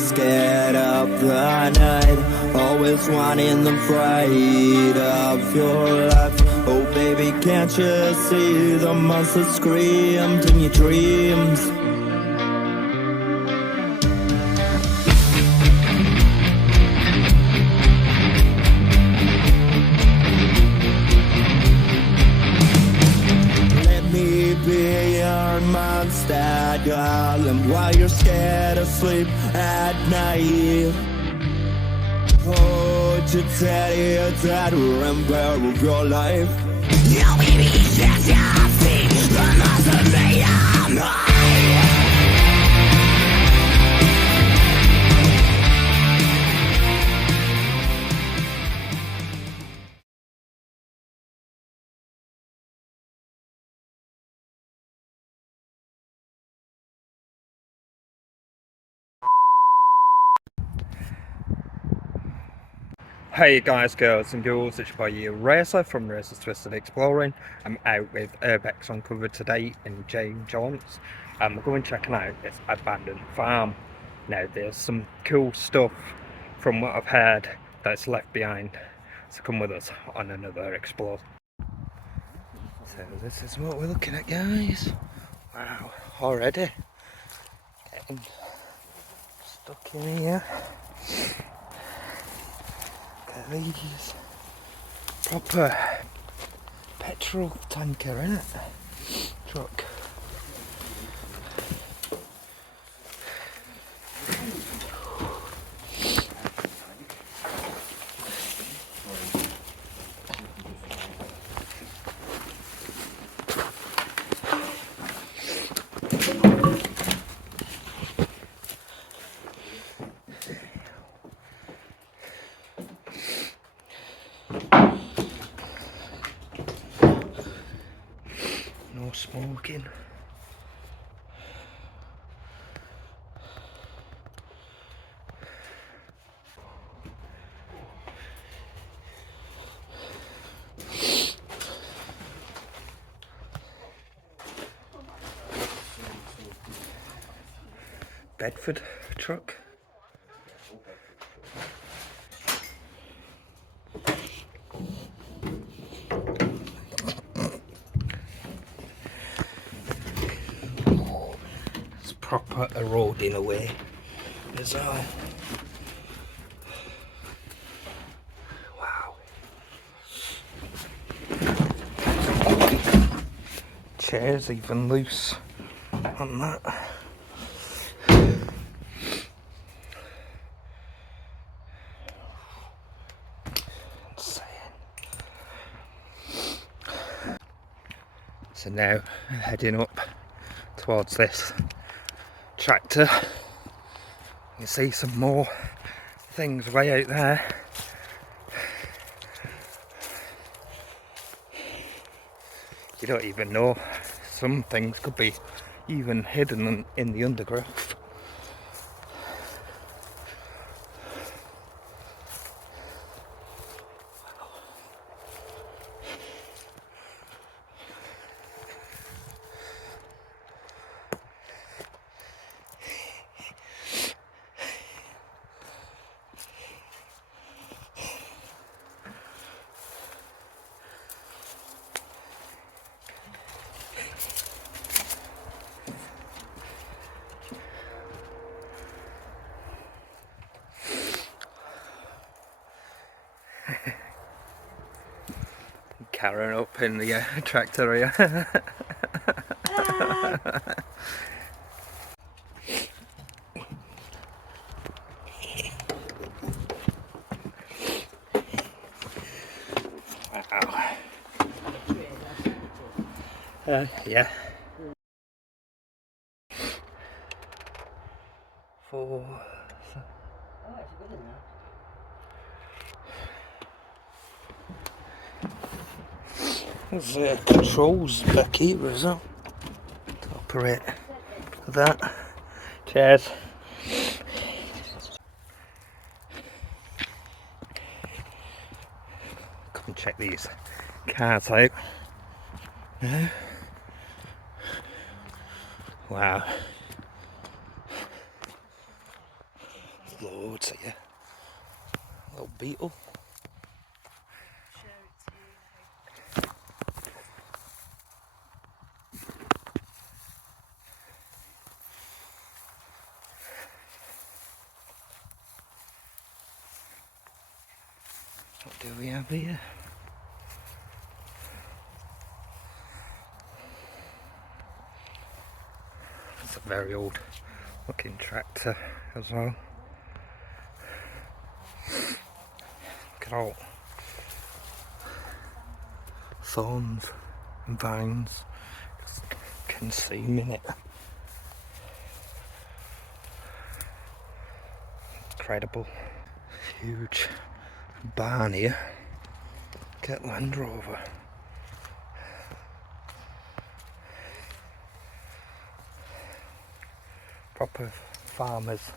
scared of the night, always wanting the fright of your life. Oh baby, can't you see the monster screamed in your dreams? Be your monster, darling, while you're scared of sleep at night. Oh, to tell you that remember of your life. No, baby, just your feet, the monster made of mine. Hey guys, girls and ghouls, it's by URBEX from Racer's Twisted Exploring. I'm out with URBEX on cover today in James John's. We're going checking out this abandoned farm. Now there's some cool stuff from what I've heard that's left behind, so come with us on another explore. So this is what we're looking at, guys. Wow, already getting stuck in here. These proper petrol tanker, innit? Truck. No smoking. Bedford truck. Proper eroding away as well. Wow. Chairs even loose on that. Insane. So now heading up towards this tractor. You see some more things way out there. You don't even know, some things could be even hidden in the undergrowth. Karen up in the tractor here. Wow. Yeah. 4. There's controls back here as well to operate that. Cheers. Come and check these cars out. Yeah. Wow. Loads here. Little beetle. What do we have here? It's a very old looking tractor as well. Look at all thorns and vines. Just can see them in it. Incredible. Huge barn here. Get Land Rover. Proper farmer's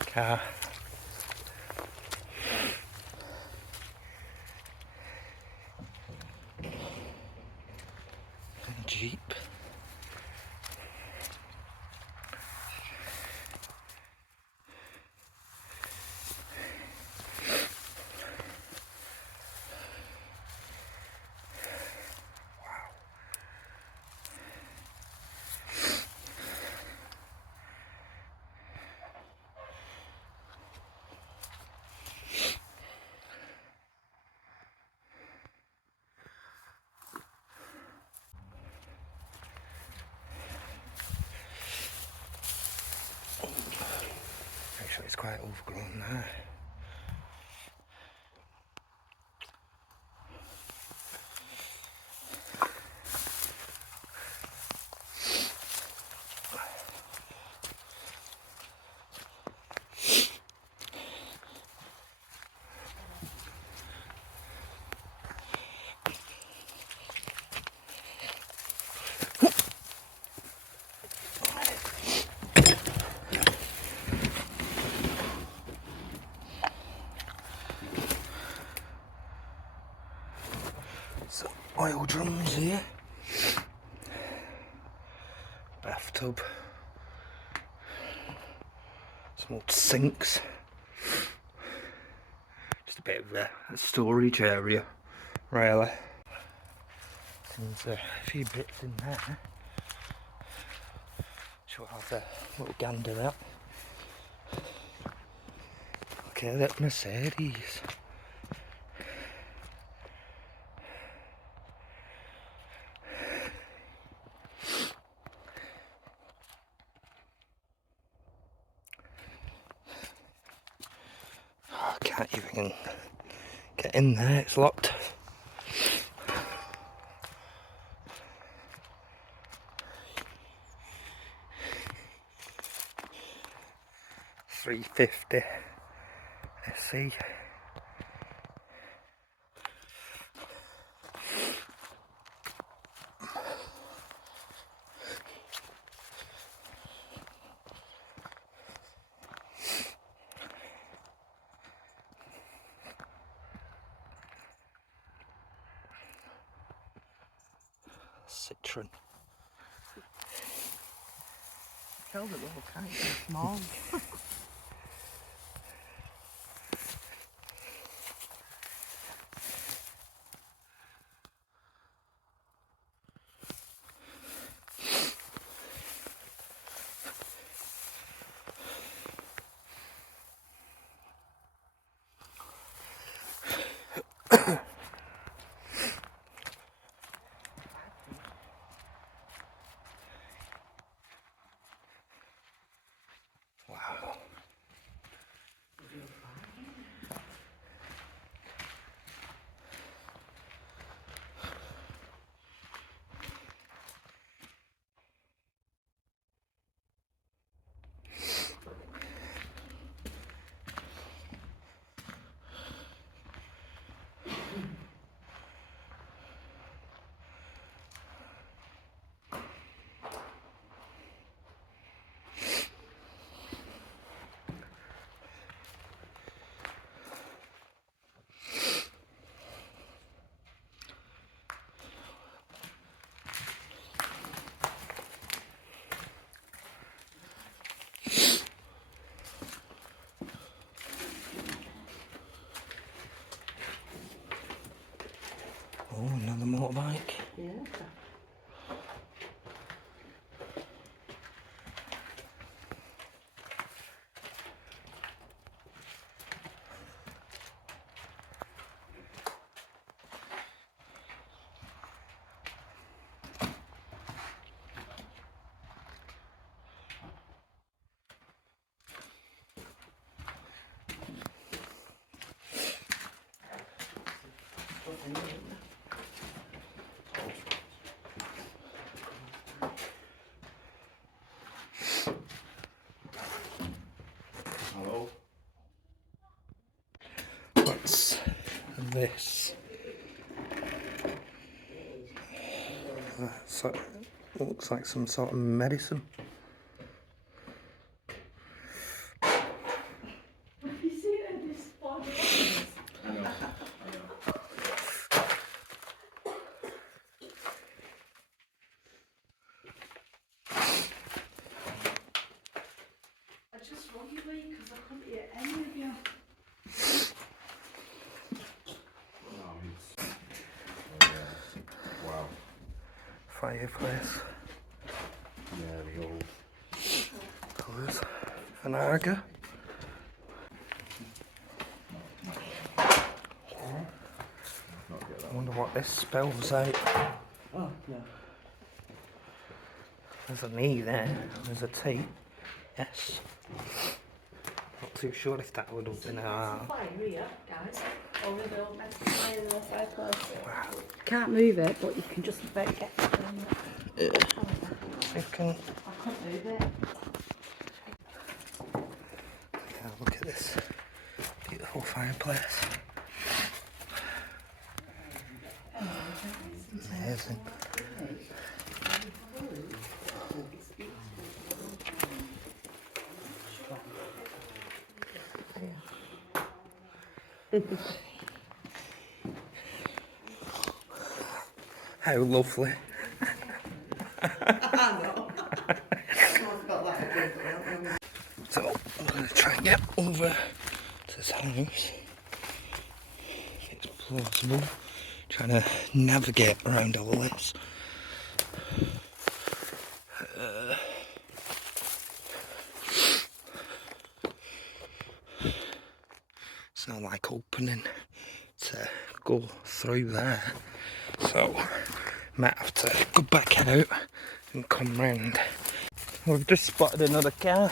car. And Jeep. Make sure it's quite overgrown now. Some oil drums here. Bathtub. Some old sinks. Just a bit of a storage area, really. There's a few bits in there. Shall we have a little gander at? Okay, that Mercedes. I can't even get in there, it's locked. $350 SC. Citron. Tell the little kite is small. Wow. motorbike. Yeah. Hello. What's this? So, looks like some sort of medicine. I know. I just rung you because I couldn't hear any of you. No, he's. Oh, yeah. Wow. Fireplace. Yeah, the old. Colours. An arga. Not get I that. wonder what this spells out. Oh, no. There's an E there. There's a T. S. Not too sure if that would have been a R. Fire here, guys. Over the old metal fire in the fireplace. Wow. Can't move it, but you can just about get it. See if I can. I couldn't move it. Yeah, look at this beautiful fireplace. Amazing. How lovely. So I'm going to try and get over to this house. It's plausible. Trying to navigate around all this. It's not like opening to go through there. So might have to go back out and come round. We've just spotted another car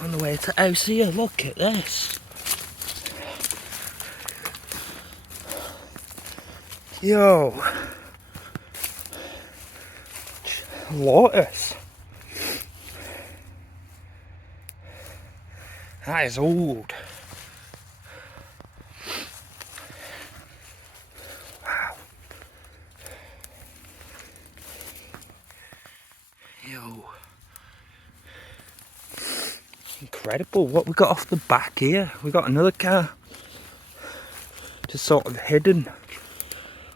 on the way to house here. Look at this. Yo, Lotus. That is old. Wow. Yo. Incredible what we got off the back here. We got another car. Just sort of hidden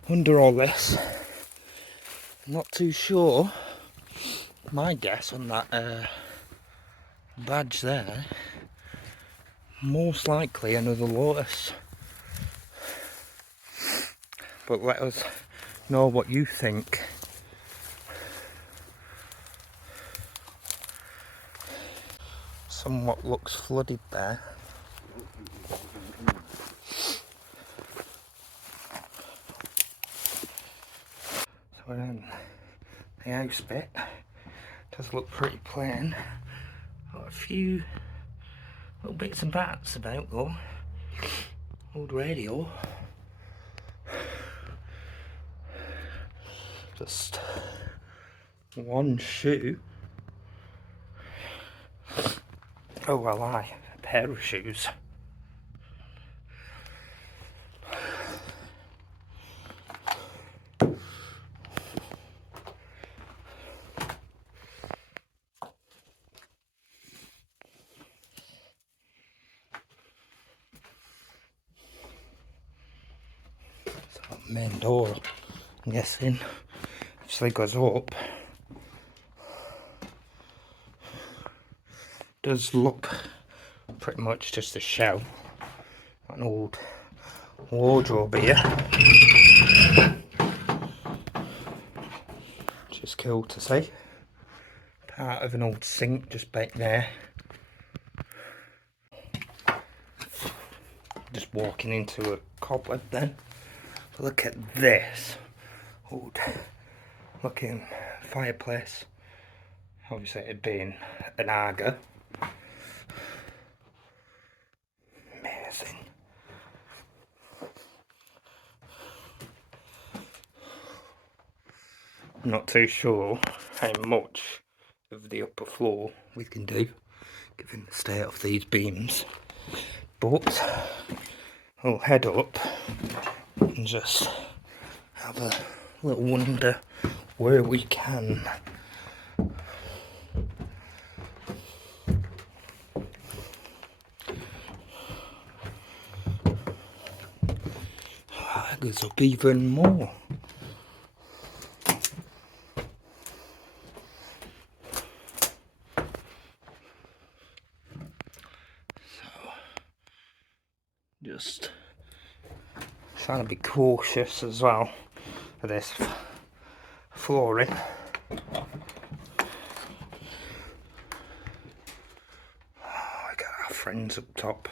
under all this. I'm not too sure. My guess on that badge there. Most likely another Lotus. But let us know what you think. Somewhat looks flooded there. So we're in the house bit. Does look pretty plain. Got a few little bits and bats about though. Old radio. Just one shoe. Oh well, a pair of shoes. So main door, I'm guessing, actually goes up. Does look pretty much just a shell, an old wardrobe here. Which is cool to see. Part of an old sink just back there. Just walking into a cobweb then. Look at this old looking fireplace. Obviously it'd been an Aga. Amazing. I'm not too sure how much of the upper floor we can do given the state of these beams, but I'll head up and just have a little wonder where we can. There's up even more. Just trying to be cautious as well of this flooring. Oh, I got our friends up top.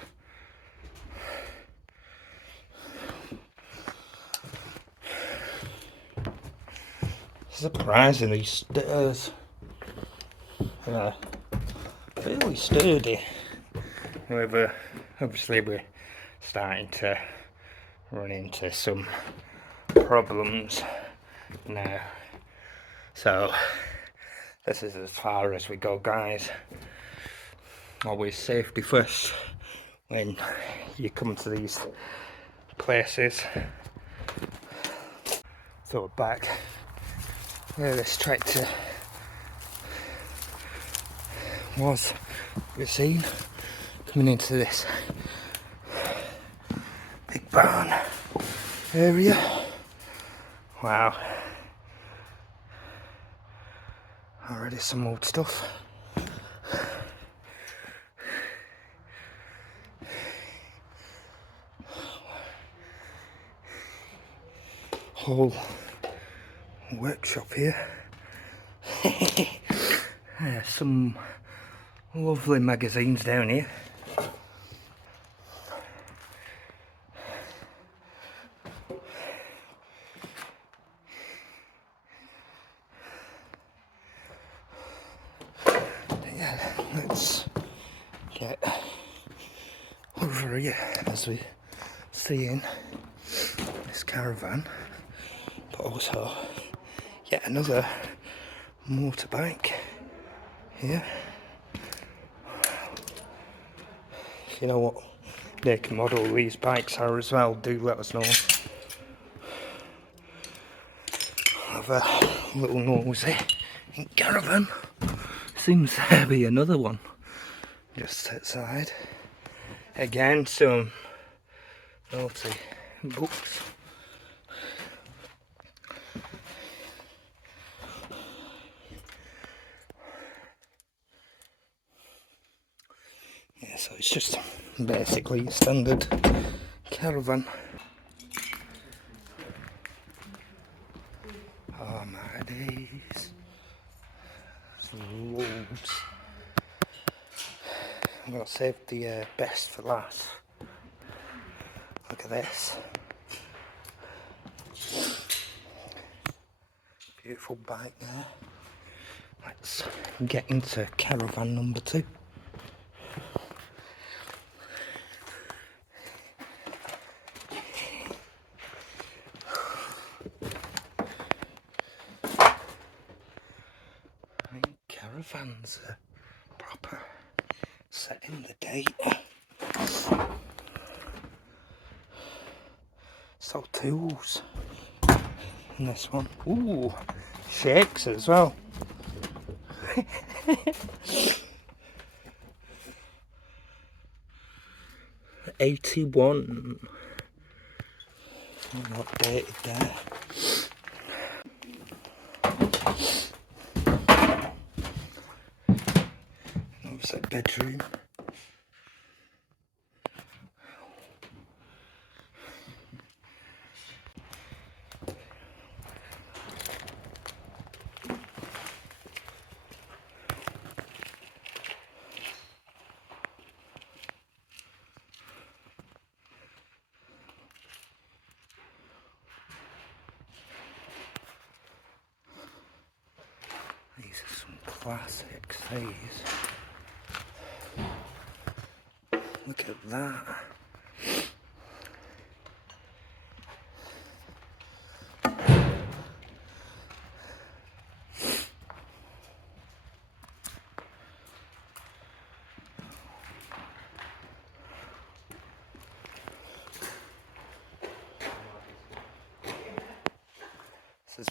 Surprising, these stairs are fairly sturdy. However, obviously we're starting to run into some problems now, so this is as far as we go, guys. Always safety first when you come to these places. Throw it back where this tractor was, we've seen coming into this big barn area. Wow, already some old stuff. Whole workshop here. Some lovely magazines down here. Yeah, let's get over here as we see in this caravan, but also yet another motorbike here. If you know what make and model these bikes are as well, do let us know. Have a little nosy in caravan. Seems to be another one just outside. Again, some naughty books. Yeah, so it's just basically a standard caravan. Oh my days. Loads. I'm gonna save the best for last. Look at this. Beautiful bike there. Let's get into caravan number 2. Caravans are proper setting the date. So tools in this one. Ooh, shakes as well. 81. Updated there. That was a bedroom. classics, these. Look at that. This is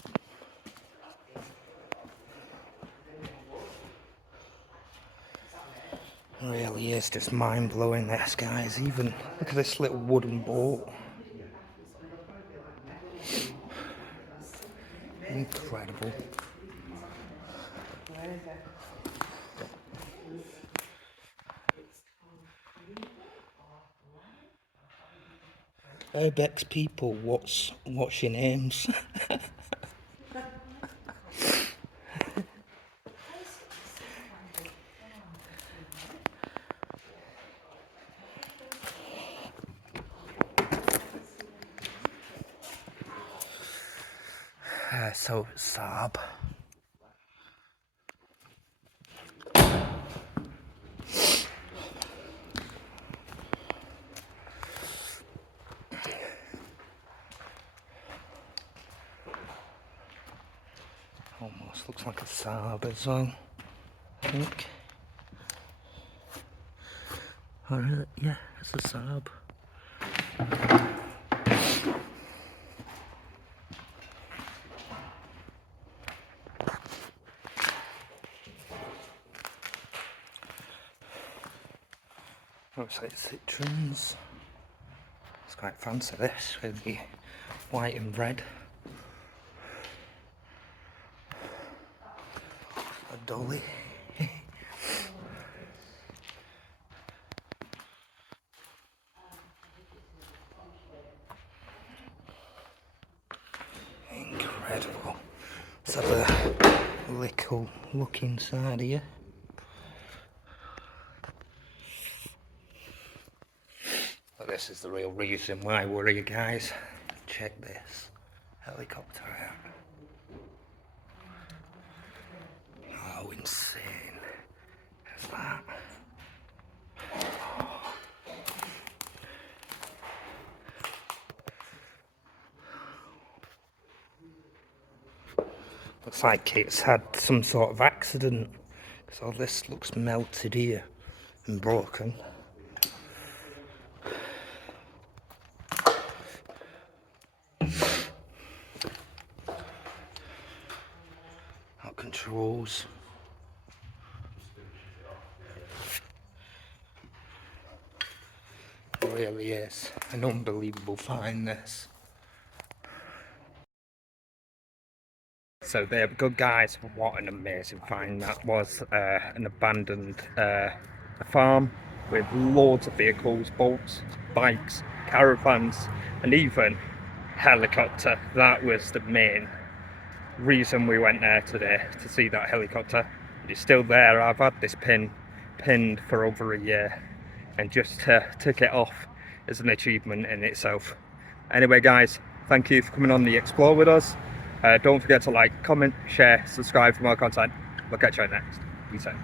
really is just mind-blowing, this, guys. Even look at this little wooden boat. Incredible. URBEX people, what's your names? So Saab. Almost looks like a Saab as well, I think. Alright, yeah, it's a Saab. Looks like citrons. It's quite fancy, this, with the white and red. A dolly. Incredible. Let's have a little look inside here. But this is the real reason why we're here, guys. Check this helicopter out. Oh, insane. There's that. Looks like it's had some sort of accident, because all this looks melted here and broken. Our controls. It really is an unbelievable find, this. So there we go, guys. What an amazing find that was. An abandoned farm with loads of vehicles, boats, bikes, caravans, and even helicopter. That was the main reason we went there today, to see that helicopter. It's still there. I've had this pinned for over a year, and just to get off is an achievement in itself. Anyway, guys, thank you for coming on the Explore with us. Don't forget to like, comment, share, subscribe for more content. We'll catch you next. Peace out.